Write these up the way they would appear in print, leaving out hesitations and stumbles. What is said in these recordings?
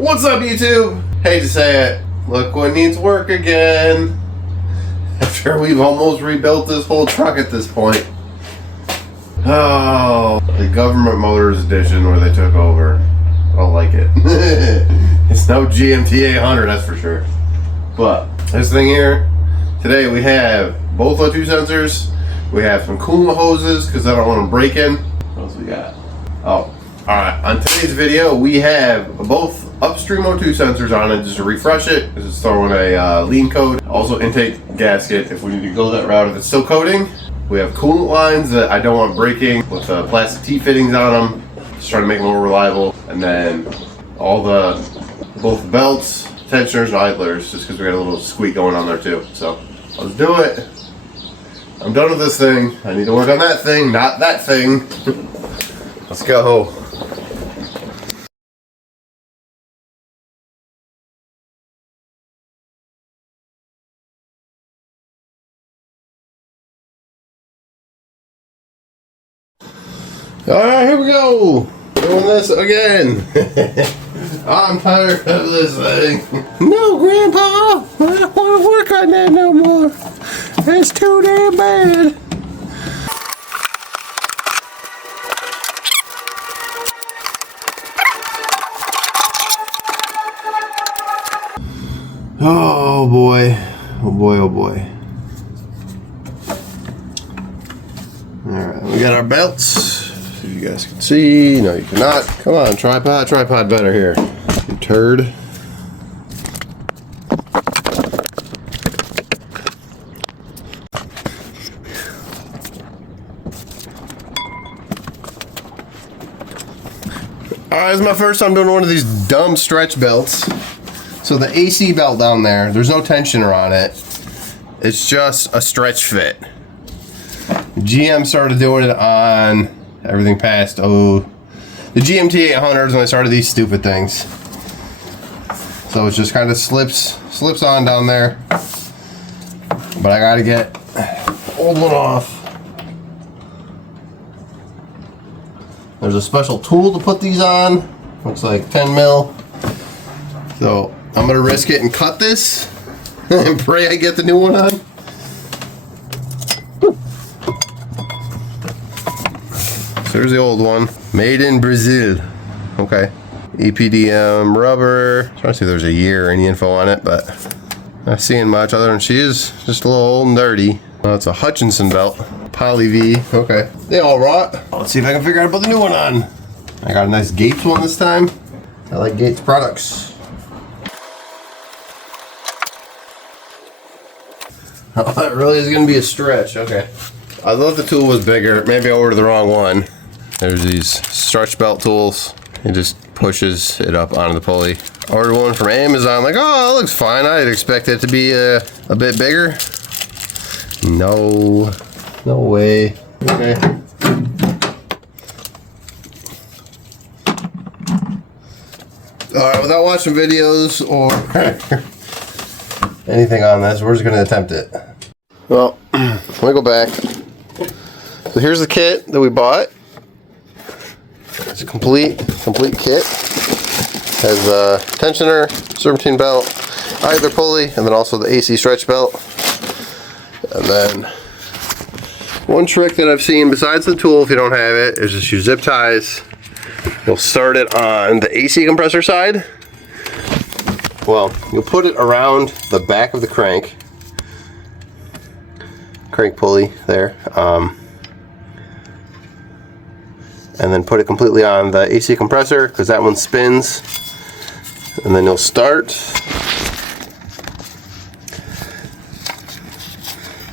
What's up, YouTube? Hate to say it, look what needs work again. After we've almost rebuilt this whole truck at this point. Oh, the government motors edition where they took over. I don't like it. It's no GMT 800, that's for sure. But this thing here, today we have both O2 sensors. We have some coolant hoses because I don't want them breaking. What else we got? Oh, alright. On today's video, we have both Upstream O2 sensors on it just to refresh it. This is throwing a lean code. Also intake gasket if we need to go that route if it's still coating. We have coolant lines that I don't want breaking with plastic T-fittings on them. Just trying to make them more reliable. And then all both belts, tensioners, and idlers, just because we got a little squeak going on there too. So let's do it. I'm done with this thing. I need to work on that thing, not that thing. Let's go. Alright, here we go. Doing this again. I'm tired of this thing. No, Grandpa, I don't want to work on that no more. It's too damn bad. Oh boy. Oh boy, oh boy. Alright, we got our belts. You guys can see. No, you cannot. Come on, tripod better here. You turd. Alright, this is my first time doing one of these dumb stretch belts. So the AC belt down there, there's no tensioner on it. It's just a stretch fit. GM started doing it on everything past the GMT 800s when I started these stupid things. So it just kind of slips on down there. But I gotta get the old one off. There's a special tool to put these on. Looks like 10 mil. So I'm gonna risk it and cut this and pray I get the new one on. So here's the old one, made in Brazil. Okay, EPDM rubber. Trying to see if there's a year or any info on it, but not seeing much other than she is just a little old and dirty. Well, it's a Hutchinson belt, Poly V. Okay, they all rot. Let's see if I can figure out how to put the new one on. I got a nice Gates one this time. I like Gates products. Oh, that really is going to be a stretch. Okay. I thought the tool was bigger. Maybe I ordered the wrong one. There's these stretch belt tools. It just pushes it up onto the pulley. I ordered one from Amazon. Like, oh, that looks fine. I'd expect it to be a bit bigger. No. No way. Okay. Alright, without watching videos or anything on this, we're just going to attempt it. Well, let me go back. So here's the kit that we bought. It's a complete kit. Has a tensioner, serpentine belt, idler pulley, and then also the AC stretch belt. And then one trick that I've seen besides the tool, if you don't have it, is just use zip ties. You'll start it on the AC compressor side. Well, you'll put it around the back of the crank pulley there, and then put it completely on the AC compressor because that one spins, and then you'll start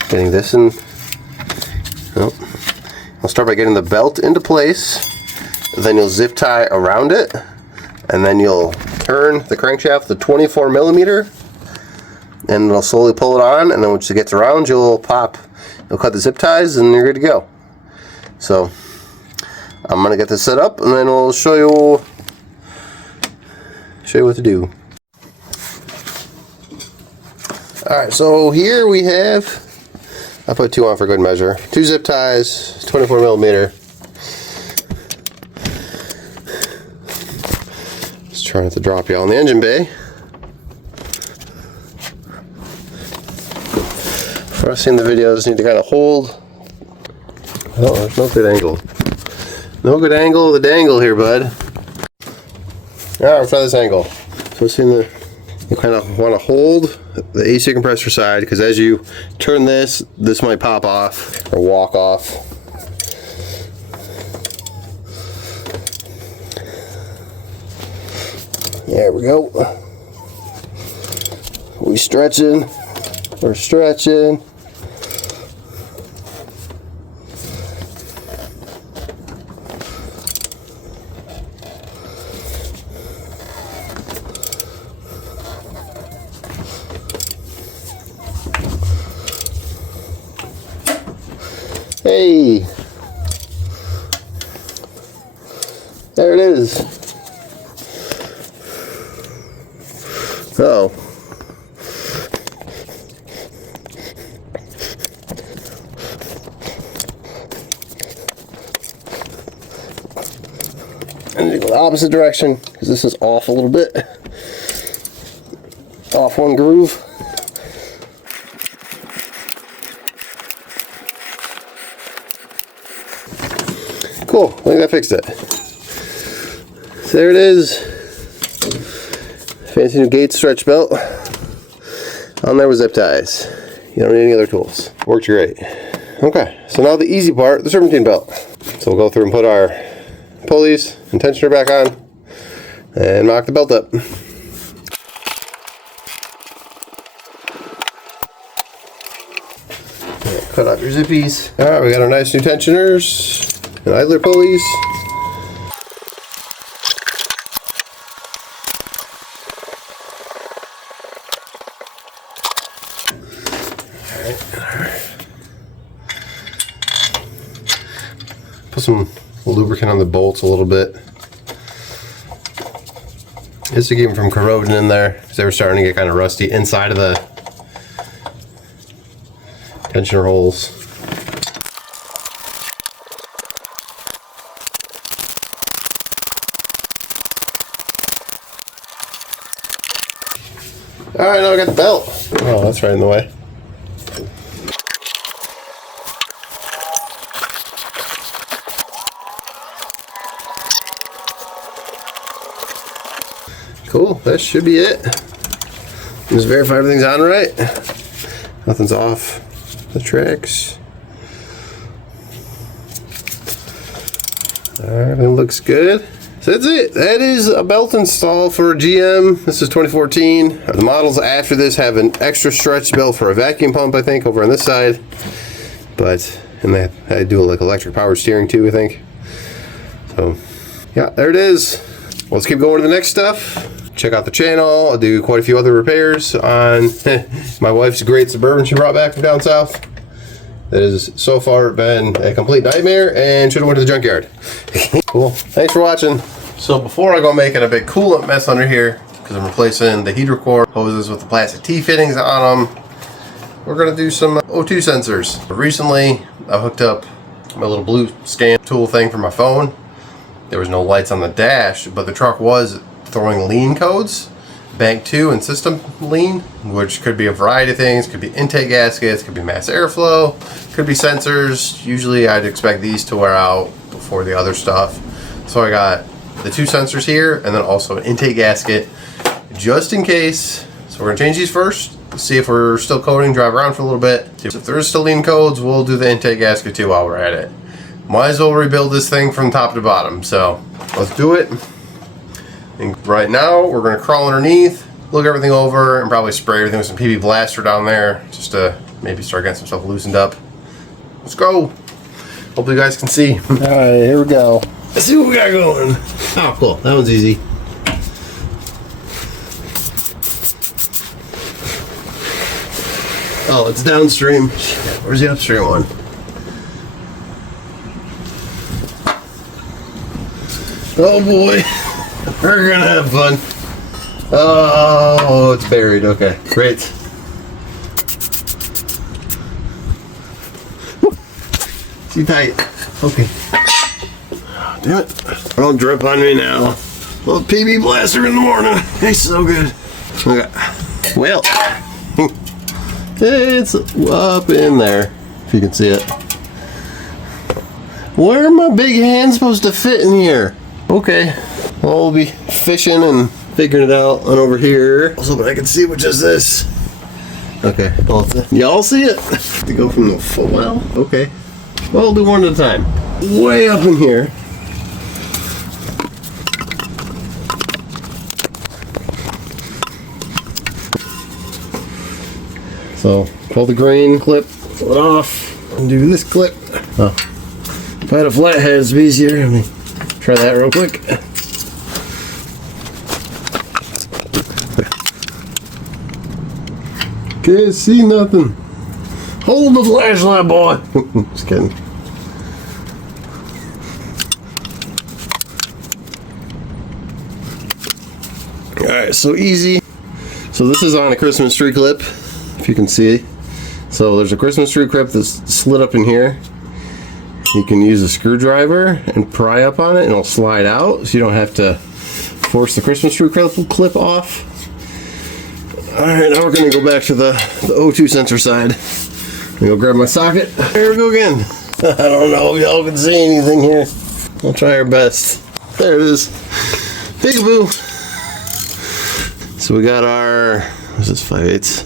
getting this in. I'll start by getting the belt into place, then you'll zip tie around it, and then you'll turn the crankshaft to 24 millimeter, and it'll slowly pull it on, and then once it gets around, you'll cut the zip ties, and you're good to go. So I'm gonna get this set up, and then we'll show you what to do. All right, so here we have, I put 2 on for good measure. 2 zip ties, 24 millimeter. Try not to drop you on the engine bay. For us seeing the videos, need to kind of hold. Oh, there's no good angle. No good angle of the dangle here, bud. Alright, we'll try this angle. So seeing the, you kind of want to hold the AC compressor side, because as you turn this might pop off or walk off. There we go. We're stretching. Hey, there it is. Uh-oh. And you go the opposite direction, because this is off a little bit. Off one groove. Cool, I think that fixed it. So there it is. Fancy new gate stretch belt. On there with zip ties. You don't need any other tools. Worked great. Okay, so now the easy part, the serpentine belt. So we'll go through and put our pulleys and tensioner back on and mock the belt up. Cut off your zippies. Alright, we got our nice new tensioners and idler pulleys. Put some lubricant on the bolts a little bit. Just to keep them from corroding in there, because they were starting to get kind of rusty inside of the tensioner holes. Alright, now I got the belt. Oh, that's right in the way. Cool, that should be it. Just verify everything's on right. Nothing's off the tracks. Everything looks good. So that's it. That is a belt install for a GM. This is 2014. The models after this have an extra stretch belt for a vacuum pump, I think, over on this side. And they do like electric power steering too, I think. So yeah, there it is. Well, let's keep going to the next stuff. Check out the channel. I'll do quite a few other repairs on my wife's great Suburban she brought back from down south. That has so far been a complete nightmare and should have went to the junkyard. Cool. Thanks for watching. So before I go making a big coolant mess under here, because I'm replacing the heater core hoses with the plastic T-fittings on them, we're going to do some O2 sensors. Recently, I hooked up my little blue scan tool thing for my phone. There was no lights on the dash, but the truck was throwing lean codes, bank 2 and system lean, which could be a variety of things. Could be intake gaskets, could be mass airflow, could be sensors. Usually I'd expect these to wear out before the other stuff. So I got the 2 sensors here and then also an intake gasket just in case. So we're gonna change these first, see if we're still coding, drive around for a little bit. If there's still lean codes, we'll do the intake gasket too while we're at it. Might as well rebuild this thing from top to bottom. So let's do it. And right now we're going to crawl underneath, look everything over, and probably spray everything with some PB Blaster down there just to maybe start getting some stuff loosened up. Let's go. Hopefully you guys can see. All right, here we go. Let's see what we got going. Oh, cool. That one's easy. Oh, it's downstream. Where's the upstream one? Oh boy. We're gonna have fun. Oh, it's buried. Okay, great. Too tight. Okay. Damn it. Don't drip on me now. Little PB blaster in the morning. It's so good. Okay. Well, it's up in there, if you can see it. Where are my big hands supposed to fit in here? Okay. Well, we'll be fishing and figuring it out on over here. So that I can see which is this. Okay. Y'all see it? To go from the foot well. Okay. Well, we'll do one at a time. Way up in here. So pull the grain clip, pull it off, and do this clip. Oh. If I had a flathead, it'd be easier. Let me try that real quick. Can't see nothing. Hold the flashlight, boy. Just kidding. Alright, so easy. So this is on a Christmas tree clip, if you can see. So there's a Christmas tree clip that's slid up in here. You can use a screwdriver and pry up on it and it'll slide out, so you don't have to force the Christmas tree clip off. Alright, now we're going to go back to the O2 sensor side. I'm going to go grab my socket. Here we go again. I don't know if y'all can see anything here. We'll try our best. There it is. Peekaboo. So we got our, what's this, 5/8?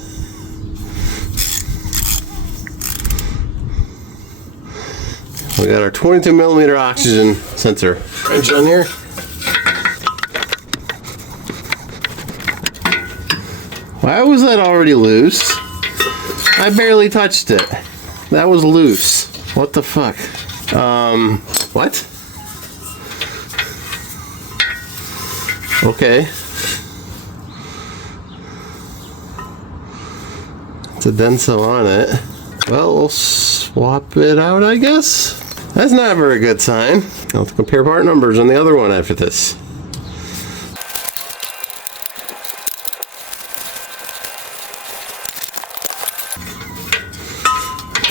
We got our 22mm oxygen sensor. Wrench on here. Why was that already loose? I barely touched it. That was loose. What the fuck? What? Okay. It's a Denso on it. Well, we'll swap it out, I guess. That's not a very good sign. I'll have to compare part numbers on the other one after this.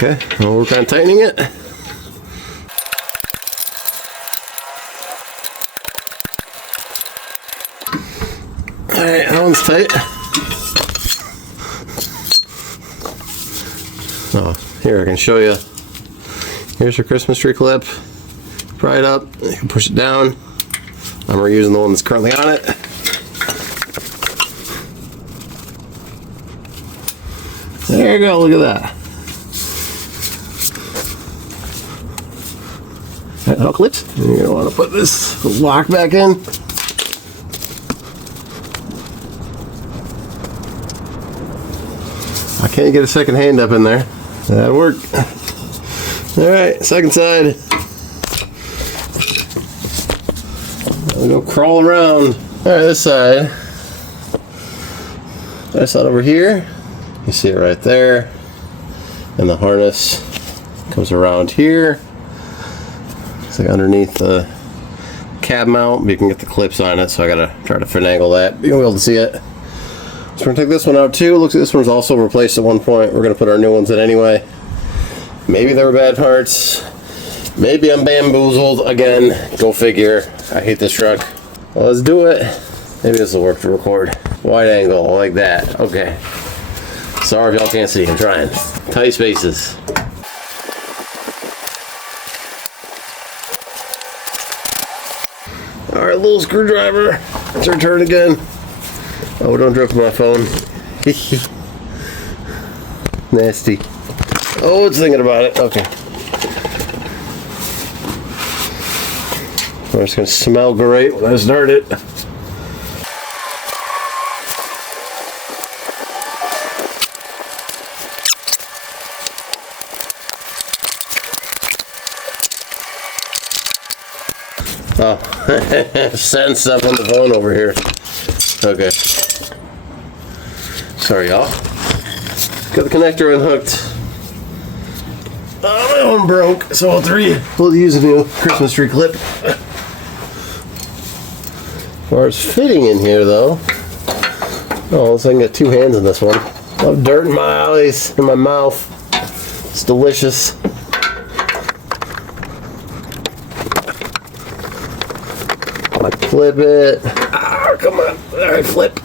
Okay, we'll work on tightening it. Alright, that one's tight. Oh, here I can show you. Here's your Christmas tree clip. Pry it up, you can push it down. I'm reusing the one that's currently on it. There you go, look at that. That all clipped. You're going to want to put this lock back in. I can't get a second hand up in there. That'll work. Alright, second side. We'll go crawl around. Alright, this side. This side over here. You see it right there. And the harness comes around here. It's like underneath the cab mount, but you can get the clips on it, so I gotta try to finagle that. You'll be able to see it. So we're gonna take this one out too. Looks like this one's also replaced at one point. We're gonna put our new ones in anyway. Maybe they were bad parts. Maybe I'm bamboozled again. Go figure. I hate this truck. Well, let's do it. Maybe this will work to record. Wide angle, like that. Okay. Sorry if y'all can't see. I'm trying. Tight spaces. Alright, little screwdriver. It's our turn again. Oh, don't drop my phone. Nasty. Oh, it's thinking about it. Okay. Well, it's going to smell great when I start it. Oh, setting stuff on the phone over here. Okay. Sorry, y'all. Got the connector unhooked. Oh, my one broke, so we'll use a new Christmas tree clip. As far as fitting in here, though, oh, so I can get two hands in this one. I have dirt in my eyes, in my mouth. It's delicious. Flip it. Ah, come on. Alright, flip.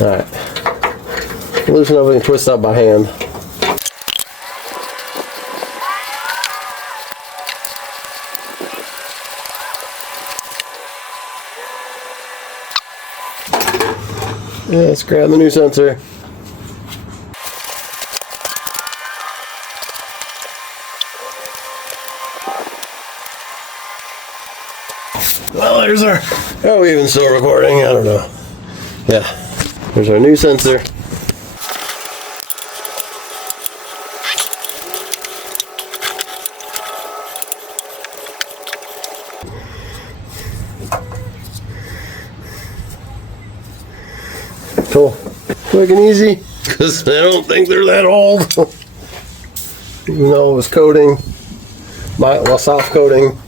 Alright. Loosen up and twist up by hand. Yeah, let's grab the new sensor. Well, there's our... Are we even still recording? I don't know. Yeah, there's our new sensor. Cool. Quick and easy, because I don't think they're that old. Even though it was coating, well, soft coating.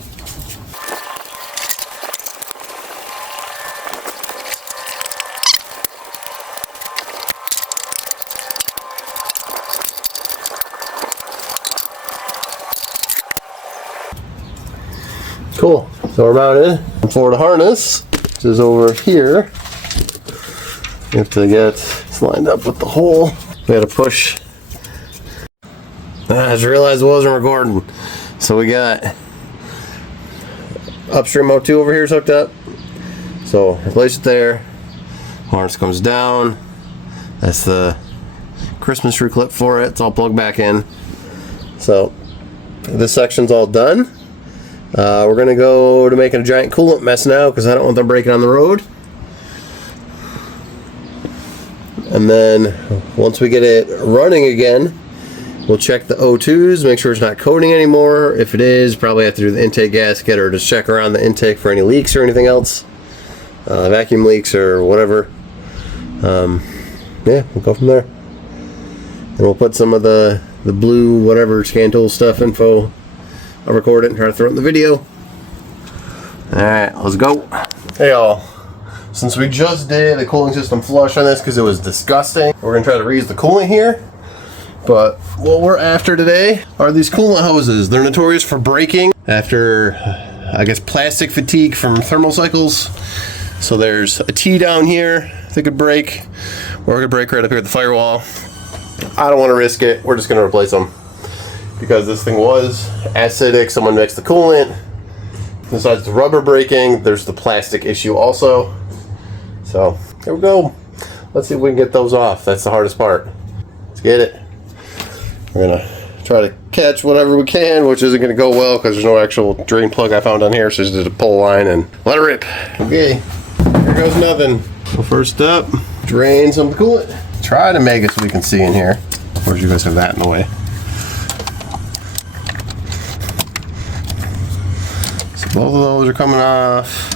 Cool. So we're mounted for the harness, which is over here. You have to get it's lined up with the hole. We had to push. I just realized it wasn't recording. So we got Upstream 02 over here hooked up. So replace it there. Harness comes down. That's the Christmas tree clip for it. It's all plugged back in. So this section's all done. We're gonna go to making a giant coolant mess now because I don't want them breaking on the road. And then once we get it running again, we'll check the O2s, make sure it's not coating anymore. If it is, probably have to do the intake gasket or just check around the intake for any leaks or anything else, vacuum leaks or whatever. Yeah, we'll go from there. And we'll put some of the blue whatever scan tool stuff info. I'll record it and try to throw it in the video. Alright, let's go. Hey y'all. Since we just did a cooling system flush on this because it was disgusting, we're going to try to reuse the coolant here. But what we're after today are these coolant hoses. They're notorious for breaking after, I guess, plastic fatigue from thermal cycles. So there's a T down here that could break, or it could break right up here at the firewall. I don't want to risk it. We're just going to replace them. Because this thing was acidic, someone mixed the coolant. Besides the rubber breaking, there's the plastic issue also. So, here we go. Let's see if we can get those off. That's the hardest part. Let's get it. We're gonna try to catch whatever we can, which isn't gonna go well because there's no actual drain plug I found on here, so just did a pull line and let it rip. Okay, here goes nothing. So first up, drain some of the coolant. Try to make it so we can see in here. Of course, you guys have that in the way. So both of those are coming off.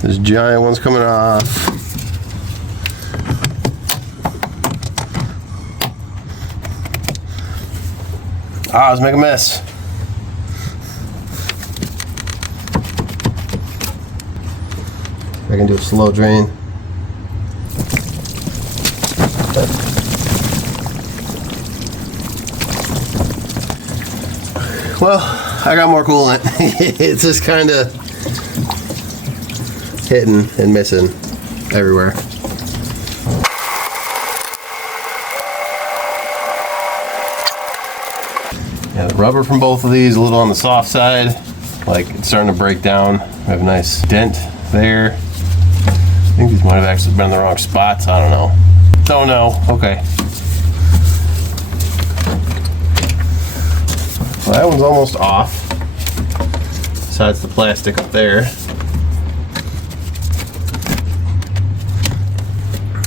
This giant one's coming off. Ah, let's make a mess. I can do a slow drain. Well, I got more coolant. It's just kind of hitting and missing everywhere. Yeah, the rubber from both of these a little on the soft side, like it's starting to break down. We have a nice dent there. I think these might have actually been in the wrong spots. I don't know. Don't know. Okay. Well, that one's almost off. Besides the plastic up there.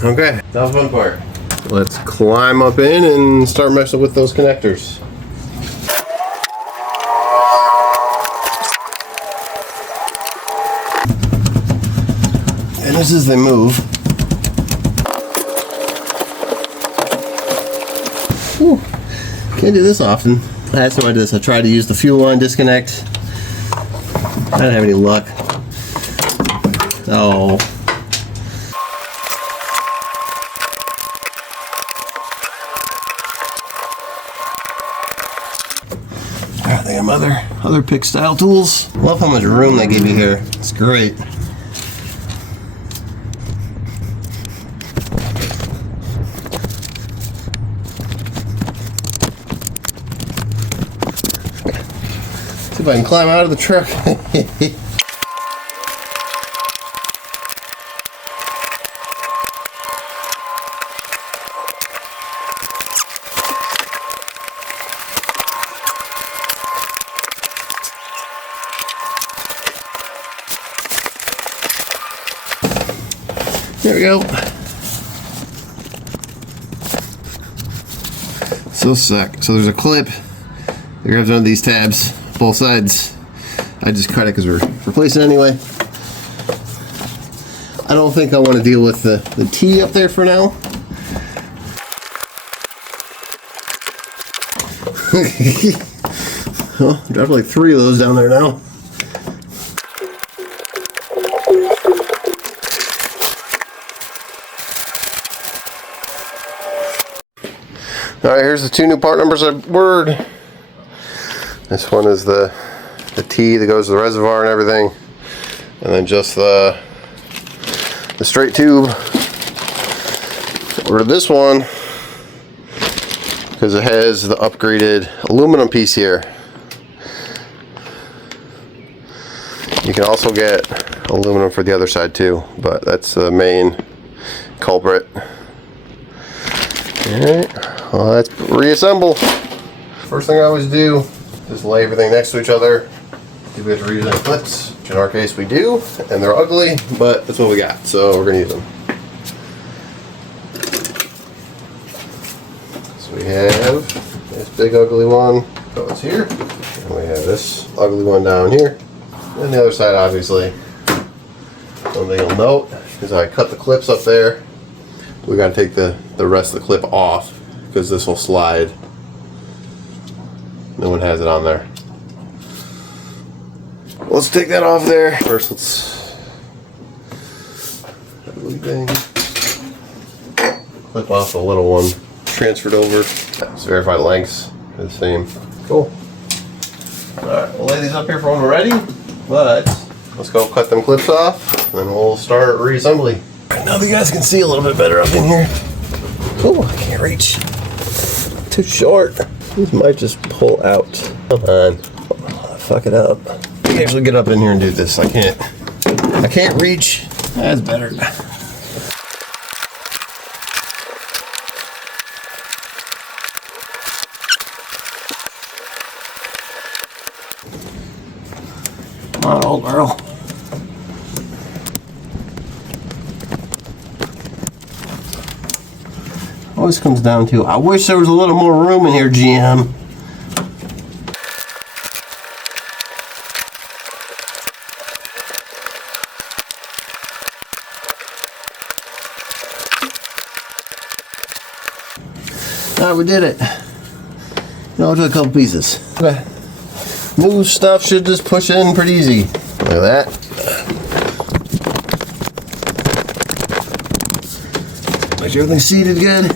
Okay, that was one part. Let's climb up in and start messing with those connectors. And just as they move. Whew, can't do this often. Last time I did this, I tried to use the fuel line disconnect. I didn't have any luck. Oh. I think other Other pick style tools. Love how much room they give you here. It's great. See if I can climb out of the truck. There we go. So sick. So there's a clip that grabs onto these tabs, both sides. I just cut it because we're replacing it anyway. I don't think I want to deal with the T up there for now. Well, I dropped like 3 of those down there now. Alright, here's the 2 new part numbers I ordered. This one is the T that goes to the reservoir and everything. And then just the straight tube. Ordered this one because it has the upgraded aluminum piece here. You can also get aluminum for the other side too, but that's the main culprit. Alright, well, let's reassemble. First thing I always do is lay everything next to each other. Do we have to reuse any clips? Which in our case we do, and they're ugly, but that's what we got, so we're gonna use them. So we have this big ugly one goes here, and we have this ugly one down here, and the other side obviously. One thing you'll note is I cut the clips up there. We gotta take the rest of the clip off because this will slide. No one has it on there. Let's take that off there. First, let's clip off the little one. Transferred over. Let's verify the lengths are the same. Cool. Alright, we'll lay these up here for when we're ready, but let's go cut them clips off, and then we'll start reassembly. Now you guys can see a little bit better up in here. Oh, I can't reach. Too short. These might just pull out. Come on. Fuck it up. I can actually get up in here and do this. I can't reach. That's better. Come on, old girl. Always comes down to, I wish there was a little more room in here, GM. Alright, we did it. Now we'll do a couple pieces. Okay. New stuff should just push in pretty easy. Look at that. Make sure everything's seated good.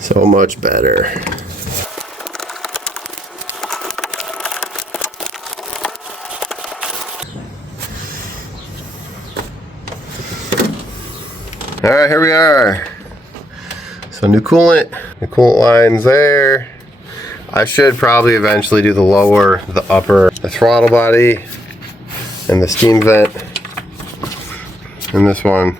So much better. All right, here we are. So new coolant lines there. I should probably eventually do the lower, the upper, the throttle body, and the steam vent in this one.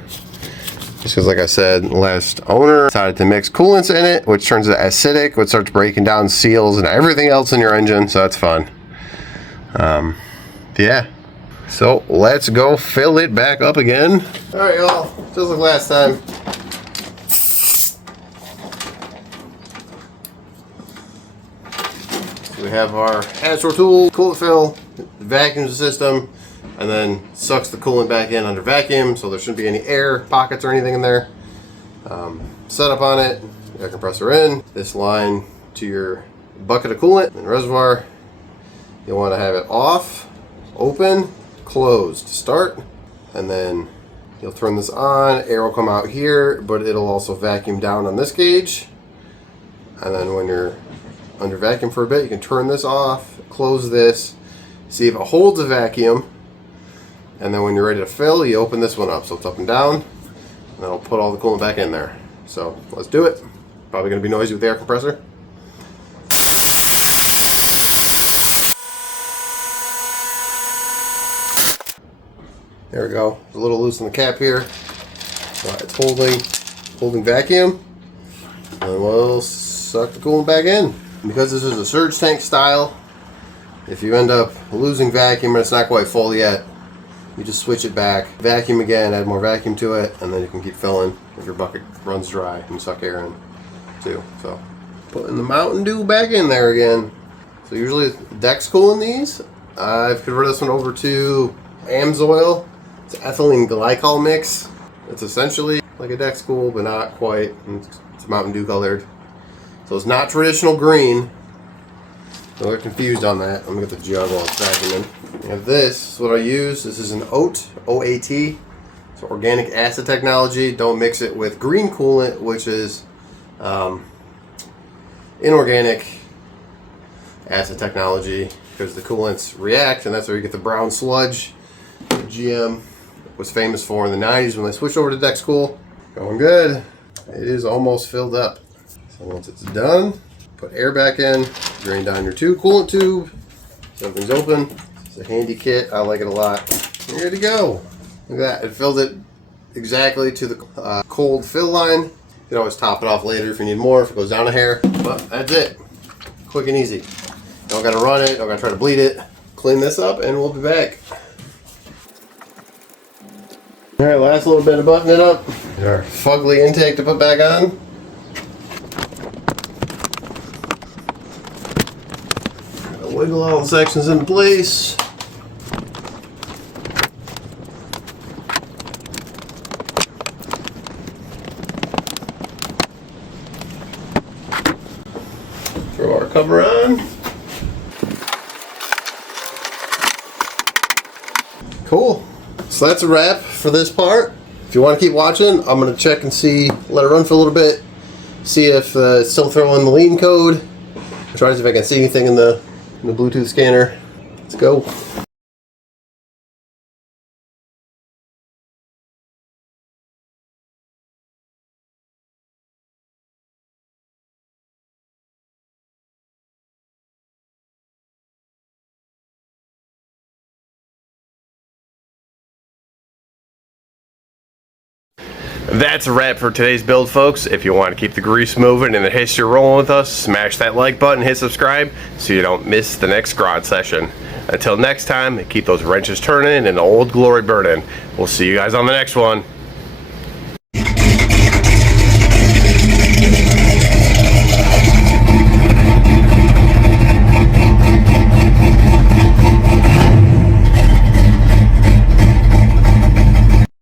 Just because, like I said, last owner decided to mix coolants in it, which turns it acidic, which starts breaking down seals and everything else in your engine, so that's fun. Yeah. So let's go fill it back up again. All right, y'all, just like last time. So we have our Astro tool, coolant fill, vacuums the system, and then sucks the coolant back in under vacuum, so there shouldn't be any air pockets or anything in there. Setup on it, air compressor in, this line to your bucket of coolant and reservoir, you'll want to have it off, open, closed to start, and then you'll turn this on, air will come out here, but it'll also vacuum down on this gauge. And then when you're under vacuum for a bit, you can turn this off, close this, see if it holds a vacuum, and then when you're ready to fill, you open this one up. So it's up and down, and that'll put all the coolant back in there. So let's do it. Probably gonna be noisy with the air compressor. There we go. It's a little loose in the cap here. It's holding vacuum. And we'll suck the coolant back in. Because this is a surge tank style, if you end up losing vacuum and it's not quite full yet, you just switch it back, vacuum again, add more vacuum to it, and then you can keep filling if your bucket runs dry and suck air in too. So putting the Mountain Dew back in there again. So usually Dex cooling these. I've converted this one over to AMSOIL. It's ethylene glycol mix. It's essentially like a Dex Cool, but not quite. It's Mountain Dew colored. So it's not traditional green. Don't get confused on that. I'm gonna get the jug while it's vacuuming. We have this is what I use. This is an OAT, O-A-T. It's organic acid technology. Don't mix it with green coolant, which is inorganic acid technology, because the coolants react, and that's where you get the brown sludge. GM was famous for in the 90s when they switched over to Dex Cool. Going good. It is almost filled up. So once it's done, put air back in, drain down your coolant tube. So everything's open. It's a handy kit. I like it a lot. You're good to go. Look at that. It filled it exactly to the cold fill line. You can always top it off later if you need more, if it goes down a hair. But that's it. Quick and easy. Don't gotta run it, don't gotta try to bleed it. Clean this up and we'll be back. Alright, last little bit of buttoning it up. Our fugly intake to put back on. Wiggle all the sections into place. Throw our cover on. Cool. So that's a wrap for this part. If you want to keep watching, I'm going to check and see, let it run for a little bit, see if it's still throwing the lean code. Try to see if I can see anything in the Bluetooth scanner. Let's go. That's a wrap for today's build, folks. If you want to keep the grease moving and the history rolling with us, smash that like button, hit subscribe so you don't miss the next garage session. Until next time, keep those wrenches turning and the old glory burning. We'll see you guys on the next one.